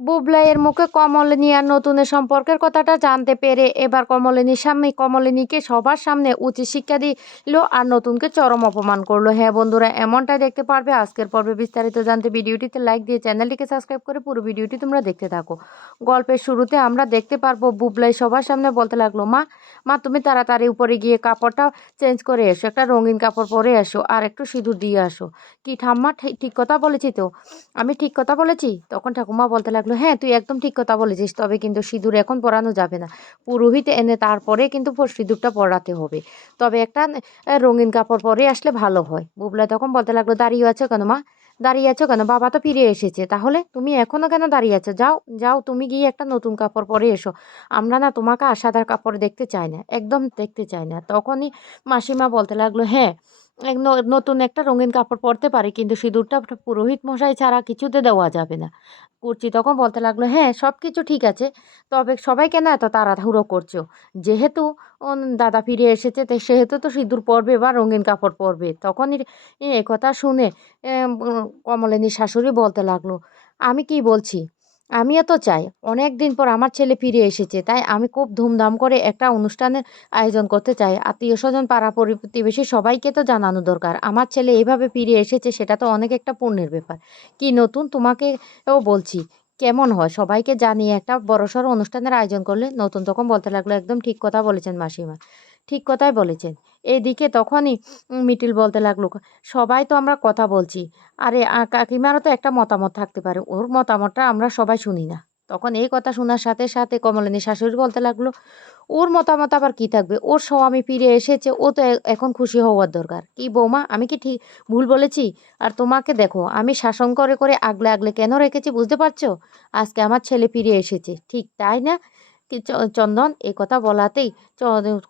বুবলাইয়ের মুখে কমলিনী আর নতুনের সম্পর্কের কথাটা জানতে পেরে এবার কমলিনীর সামনে কমলিনীকে সবার সামনে উচিত শিক্ষা দিল আর নতুনকে চরম অপমান করল। হ্যাঁ বন্ধুরা, এমনটাই দেখতে পারবে আজকের পর্বে বিস্তারিত জানতে ভিডিওটিতে লাইক দিয়ে চ্যানেলটিকে সাবস্ক্রাইব করে পুরো ভিডিওটি তোমরা দেখতে থাকো। গল্পের শুরুতে আমরা দেখতে পারব বুবলাই সবার সামনে বলতে লাগল, মা মা, তুমি তাড়াতাড়ি উপরে গিয়ে কাপড়টা চেঞ্জ করে এসো, একটা রঙিন কাপড় পরে আসো আর একটু সিঁদুর দিয়ে আসো। কি ঠাম্মা ঠিক কথা বলেছি তো? আমি ঠিক কথা বলেছি? তখন ঠাকুমা বলতে লাগল হ্যাঁ তুই একদম ঠিক কথা বলেছিস, তবে কিন্তু সিঁদুর এখন পরানো যাবে না। পুরোহিত এনে তারপরে কিন্তু সিঁদুরটা পরাতে হবে। তবে একটা রঙিন কাপড় পরে আসলে ভালো হয়। বুবলা তখন বলতে লাগল, দাঁড়িয়ে আছো কেন মা? দাঁড়িয়ে আছো কেন? বাবা তো ফিরে এসেছে। তাহলে তুমি এখনও কেন দাঁড়িয়ে আছো? যাও যাও, তুমি গিয়ে একটা নতুন কাপড় পরে এসো। আমরা না তোমাকে সাদা কাপড় দেখতে চাই না, একদম দেখতে চাই না। তখনই মাসিমা বলতে লাগল হ্যাঁ নতুন একটা রঙিন কাপড় পরতে পারি, কিন্তু সিঁদুরটা পুরোহিত মশাই ছাড়া কিছুতে দেওয়া যাবে না। কুর্চি তখন বলতে লাগল হ্যাঁ সব কিছু ঠিক আছে, তবে সবাই কেন এত তাড়াহুড়ো করছ? যেহেতু দাদা ফিরে এসেছে, তো সেহেতু তো সিঁদুর পরবে বা রঙিন কাপড় পরবে। তখনই কথা শুনে কমলিনীর শাশুড়ি বলতে লাগল, আমি কি বলছি? আমিও তো চাই। অনেক দিন পর আমার ছেলে ফিরে এসেছে, তাই আমি খুব ধুমধাম করে একটা অনুষ্ঠানের আয়োজন করতে চাই। আত্মীয় স্বজন পাড়া প্রতিবেশী সবাইকে তো জানানো দরকার। আমার ছেলে এইভাবে ফিরে এসেছে, সেটা তো অনেক একটা পুণ্যের ব্যাপার। কি নতুন? তোমাকেও বলছি, কেমন হয়? সবাইকে জানিয়ে একটা বড়সড় অনুষ্ঠানের আয়োজন করলে নতুন তখন বলতে লাগল। একদম ঠিক কথা বলেছেন মাসিমা। ঠিক কথাই বলেছেন। এইদিকে তখনই মিটিল বলতে লাগল, সবাই তো আমরা কথা বলছি। আরে কাকিমারও তো একটা মতামত থাকতে পারে। ওর মতামতটা আমরা সবাই শুনি না। তখন এই কথা শোনার সাথে সাথে কমলিনী শাশুড়ি বলতে লাগল, ওর মতামত আবার কি থাকবে? ওর স্বামী ফিরে এসেছে, ও তো এখন খুশি হওয়ার দরকার। কি বৌমা, আমি কি ঠিক ভুল বলেছি? আর তোমাকে দেখো, আমি শাসন করে করে আগলে আগলে কেন রেখেছি বুঝতে পারছ? আজকে আমার ছেলে ফিরে এসেছে। ঠিক তাই না? চন্দন এই কথা বলাতেই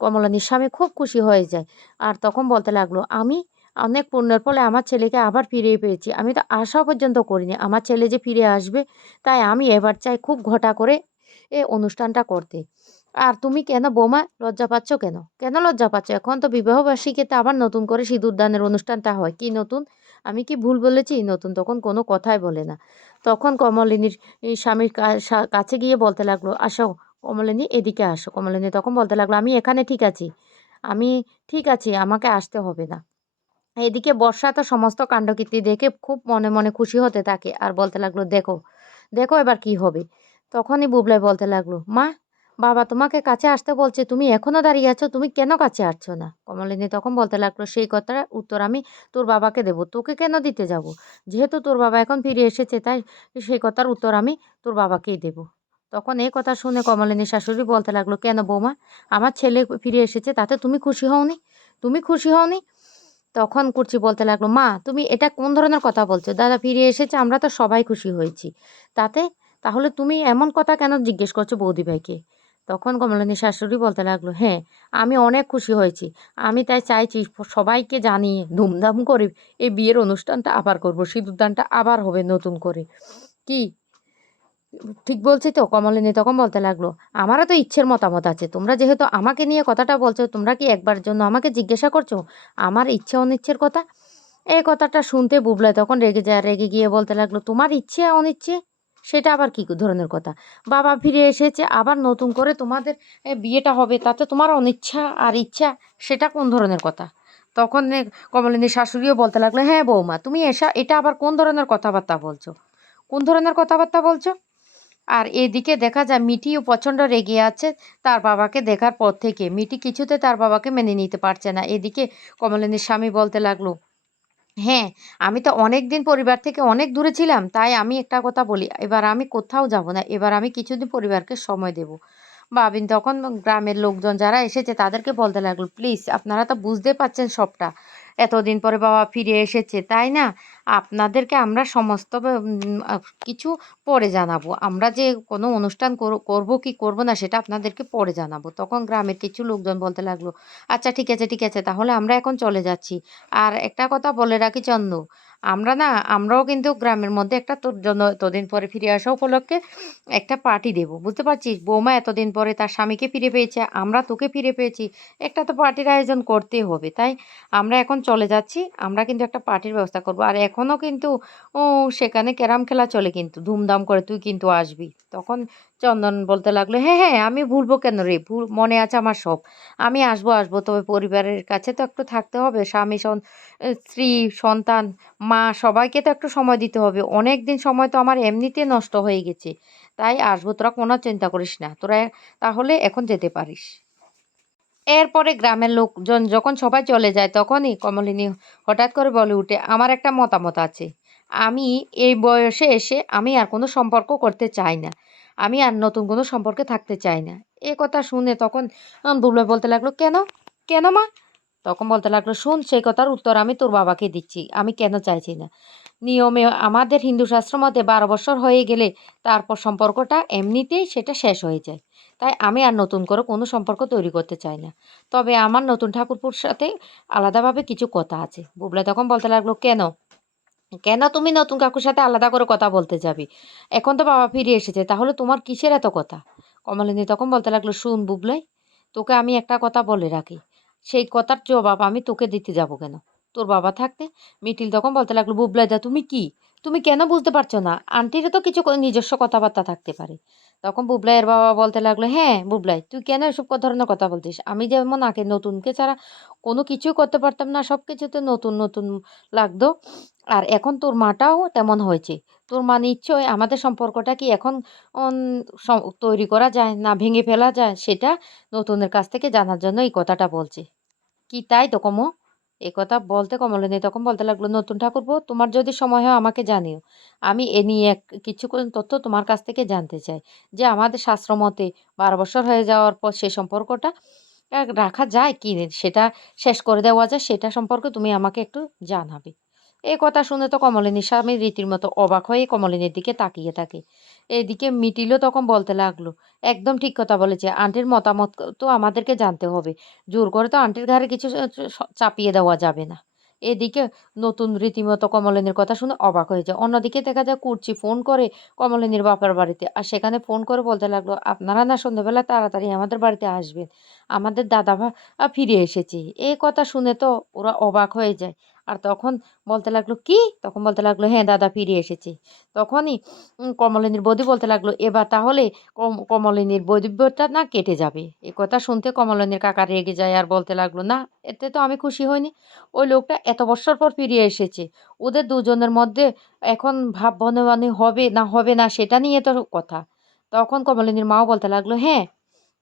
কমলানীর স্বামী খুব খুশি হয়ে যায়। আর তখন বলতে লাগল, আমি অনেক পুণ্যের ফলে আমার ছেলেকে আবার ফিরে পেয়েছি। আমি তো আশা পর্যন্ত করিনি। আমার ছেলে যে ফিরে আসবে, তাই আমি এবার চাই খুব ঘটা করে এ অনুষ্ঠানটা করতে। আর তুমি কেন বোমা, লজ্জা পাচ্ছ কেন? কেন লজ্জা পাচ্ছ? এখন তো বিবাহবার্ষিকীতে আবার নতুন করে সিঁদুরদানের অনুষ্ঠানটা হয়। কি নতুন? আমি কি ভুল বলেছি? নতুন তখন কোনো কথাই বলে না। তখন কমলিনীর স্বামীর কাছে গিয়ে বলতে লাগল, আসো কমলিনী এদিকে আসো। কমলিনী তখন বলতে লাগল, আমি এখানে ঠিক আছি। আমি ঠিক আছি, আমাকে আসতে হবে না। এদিকে বর্ষা তো সমস্ত কাণ্ডকীর্তি দেখে খুব মনে মনে খুশি হতে থাকে আর বলতে লাগল, দেখো দেখো এবার কি হবে। তখনই বুবলাই বলতে লাগল, মা, বাবা তোমাকে কাছে আসতে বলছে, তুমি এখনও দাঁড়িয়ে আছো, তুমি কেন কাছে আসছো না? কমলিনী তখন বলতে লাগল, সেই কথার উত্তর আমি তোর বাবাকে দেবো, তোকে কেন দিতে যাব? যেহেতু তোর বাবা এখন ফিরে এসেছে, তাই সেই কথার উত্তর আমি তোর বাবাকেই দেবো। তখন এই কথা শুনে কমলিনীর শাশুড়ি বলতে লাগল, কেন বৌমা? আমার ছেলে ফিরে এসেছে, তাতে তুমি খুশি হওনি? তুমি খুশি হওনি? তখন কুর্চি বলতে লাগল, মা, তুমি এটা কোন ধরনের কথা বলছো? দাদা ফিরে এসেছে, আমরা তো সবাই খুশি হয়েছি। তাতে, তাহলে তুমি এমন কথা কেন জিজ্ঞেস করছ বৌদি ভাইকে? তখন কমলিনী শাশুড়ি বলতে লাগল হ্যাঁ আমি অনেক খুশি হয়েছি। আমি তাই চাইছি সবাইকে জানিয়ে ধুমধাম করে এই বিয়ের অনুষ্ঠানটা আবার করব, সিঁদুরদানটা আবার হবে নতুন করে। কি ঠিক বলছি তো? কমলিনী তখন বলতে লাগল। আমারও তো ইচ্ছের মতামত আছে। তোমরা যেহেতু আমাকে নিয়ে কথাটা বলছো, তোমরা কি একবার জন্য আমাকে জিজ্ঞাসা করছ? আমার ইচ্ছে অনিচ্ছের কথা? এই কথাটা শুনতে বুবলাই তখন রেগে যায়, রেগে গিয়ে বলতে লাগল, তোমার ইচ্ছে অনিচ্ছে? সেটা আবার কী ধরনের কথা? বাবা ফিরে এসেছে, আবার নতুন করে তোমাদের বিয়েটা হবে, তাতে তোমার অনিচ্ছা আর ইচ্ছা, সেটা কোন ধরনের কথা? তখন কমলিনীর শাশুড়িও বলতে লাগল হ্যাঁ বৌমা, তুমি এসা, এটা আবার কোন ধরনের কথাবার্তা বলছো? কোন ধরনের কথাবার্তা বলছো? আর এদিকে দেখা যায় মিটিও প্রচণ্ড রেগে আছে, তার বাবাকে দেখার পর থেকে। মিটি কিছুতে তার বাবাকে মেনে নিতে পারছে না। এদিকে কমলিনীর স্বামী বলতে লাগল হ্যাঁ আমি তো অনেক দিন পরিবার থেকে অনেক দূরে ছিলাম, তাই আমি একটা কথা বলি। এবার আমি কোথাও যাব না, এবার আমি কিছুদিন পরিবারকে সময় দেব। বাবিন তখন গ্রামের লোকজন যারা এসেছে তাদেরকে বলতে লাগল, প্লিজ, আপনারা তো বুঝতে পারছেন সবটা। এতদিন পরে বাবা ফিরে এসেছে, তাই না? আপনাদেরকে আমরা সমস্ত কিছু পরে জানাব। আমরা যে কোনো অনুষ্ঠান করব কি করব না সেটা আপনাদেরকে পরে জানাব। তখন গ্রামের কিছু লোকজন বলতে লাগল আচ্ছা ঠিক আছে ঠিক আছে, তাহলে আমরা এখন চলে যাচ্ছি। আর একটা কথা বলে রাখি চন্দ আমরা না, আমরাও কিন্তু গ্রামের মধ্যে একটা তোর জন্য এতদিন পরে ফিরে আসা উপলক্ষে একটা পার্টি দেব। বুঝতে পারছিস? বৌমা এতদিন পরে তার স্বামীকে ফিরে পেয়েছে, আমরা তোকে ফিরে পেয়েছি। একটা তো পার্টির আয়োজন করতেই হবে, তাই আমরা এখন চলে যাচ্ছি, আমরা কিন্তু একটা পার্টির ব্যবস্থা করব। আর এখন এখনও কিন্তু, ও সেখানে ক্যারাম খেলা চলে কিন্তু, ধুমধাম করে তুই কিন্তু আসবি। তখন চন্দন বলতে লাগল হ্যাঁ হ্যাঁ আমি ভুলবো কেন রে? ভুল, মনে আছে আমার সব। আমি আসব আসব, তবে পরিবারের কাছে তো একটু থাকতে হবে, স্বামী স্ত্রী, সন্তান, মা, সবাইকে তো একটু সময় দিতে হবে। অনেক দিন সময় তো আমার এমনিতে নষ্ট হয়ে গেছে। তাই আসব, তোরা কোনো চিন্তা করিস না। তোরা তাহলে এখন যেতে পারিস। এরপরে গ্রামের লোকজন যখন সবাই চলে যায়, তখনই কমলিনী হঠাৎ করে বলে উঠে, আমার একটা মতামত আছে। আমি এই বয়সে এসে আমি আর কোনো সম্পর্ক করতে চাই না। আমি আর নতুন কোনো সম্পর্কে থাকতে চাই না। এ কথা শুনে তখন দুলয় বলতে লাগল, কেন? কেন মা? তখন বলতে লাগল, শুন, সেই কথার উত্তর আমি তোর বাবাকে দিচ্ছি। আমি কেন চাইছি না? নিয়মে আমাদের হিন্দু শাস্ত্র মতে বারো বছর হয়ে গেলে তারপর সম্পর্কটা এমনিতেই সেটা শেষ হয়ে যায়। তাই আমি আর নতুন করে কোনো সম্পর্ক তৈরি করতে চাই না। তবে আমার নতুন ঠাকুরপুর সাথে আলাদাভাবে কিছু কথা আছে। বুবলা তখন বলতে লাগল, কেন? কেন তুমি নতুন কাকুর সাথে আলাদা করে কথা বলতে যাবি? এখন তো বাবা ফিরে এসেছে, তাহলে তোমার কিসের এত কথা? কমলিনী তখন বলতে লাগল, শুন বুবলাই, তোকে আমি একটা কথা বলে রাখি। সেই কথার জবাব আমি তোকে দিতে যাব কেন? তোর বাবা থাকতে? মিটিল তখন বলতে লাগল বুবলাই দা তুমি কি? তুমি কেন বুঝতে পারছ না? আন্টিরও তো কিছু নিজস্ব কথাবার্তা থাকতে পারে। তখন বুবলাইয়ের বাবা বলতে লাগল হ্যাঁ বুবলাই, তুই কেন এসব ধরনের কথা বলছিস? আমি যেমন আগে নতুনকে ছাড়া কোনো কিছুই করতে পারতাম না, সব কিছুতে নতুন নতুন লাগতো। আর এখন তোর মাটাও তেমন হয়েছে। তোর মা নিশ্চয় আমাদের সম্পর্কটা কি এখন তৈরি করা যায় না, ভেঙে ফেলা যায়? সেটা নতুনের কাছ থেকে জানার জন্য এই কথাটা বলছে। কি তাই তো কমো? এ কথা বলতে কমলিনী তখন বলতে লাগল, নতুন ঠাকুরপো, তোমার যদি সময় হয় আমাকে জানিও। আমি এ নিয়ে এক কিছু তথ্য তোমার কাছ থেকে জানতে চাই। যে আমাদের শাস্ত্র মতে বারো বছর হয়ে যাওয়ার পর সে সম্পর্কটা রাখা যায় কি সেটা শেষ করে দেওয়া যায়, সেটা সম্পর্কে তুমি আমাকে একটু জানাবে। এই কথা শুনে তো কমলিনীর স্বামী রীতির মতো অবাক হয়ে কমলিনীর দিকে তাকিয়ে থাকে। এদিকে মিটিলও তখন বলতে লাগল, একদম ঠিক কথা বলেছে, আন্টির মতামত তো আমাদেরকে জানতে হবে। জোর করে তো আন্টির ঘাড়ে কিছু চাপিয়ে দেওয়া যাবে না। এদিকে নতুন রীতিমতো কমলিনীর কথা শুনে অবাক হয়ে যায়। অন্যদিকে দেখা যায় কুর্চি ফোন করে কমলিনীর বাপার বাড়িতে, আর সেখানে ফোন করে বলতে লাগল, আপনারা না সন্ধ্যাবেলা তাড়াতাড়ি আমাদের বাড়িতে আসবেন। আমাদের দাদা ফিরে এসেছে। এই কথা শুনে তো ওরা অবাক হয়ে যায়। আর তখন বলতে লাগল, কি? তখন বলতে লাগল হ্যাঁ দাদা, ফিরে এসেছে। তখনই কমলিনীর বৌদি বলতে লাগল, এবার তাহলে কমলিনীর বৈদিব্যটা না কেটে যাবে? এ কথা শুনতে কমলিনীর কাকা রেগে যায় আর বলতে লাগল, না, এতে তো আমি খুশি হইনি। ওই লোকটা এত বছর পর ফিরে এসেছে। ওদের দুজনের মধ্যে এখন ভাব বনবানি হবে না হবে না সেটা নিয়ে তো কথা। তখন কমলিনীর মাও বলতে লাগল হ্যাঁ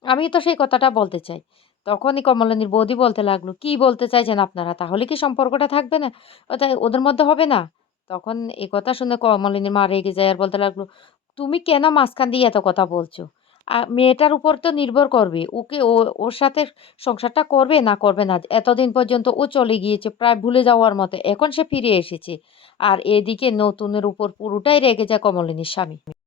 আমি তো সেই কথাটা বলতে চাই। তখনই কমলিনীর বৌদি বলতে লাগল, কি বলতে চাইছেন আপনারা? তাহলে কি সম্পর্কটা থাকবে না? তাই ওদের মধ্যে হবে না? তখন এই কথা শুনে কমলিনীর মা রেগে যায় আর বলতে লাগল, তুমি কেন মাঝখান দিয়ে এত কথা বলছো? আর মেয়েটার উপর তো নির্ভর করবে। ওকে ও, ওর সাথে সংসারটা করবে না করবে না? এতদিন পর্যন্ত ও চলে গিয়েছে, প্রায় ভুলে যাওয়ার মতো। এখন সে ফিরে এসেছে। আর এদিকে নতুনের উপর পুরোটাই রেগে যায় কমলিনীর স্বামী।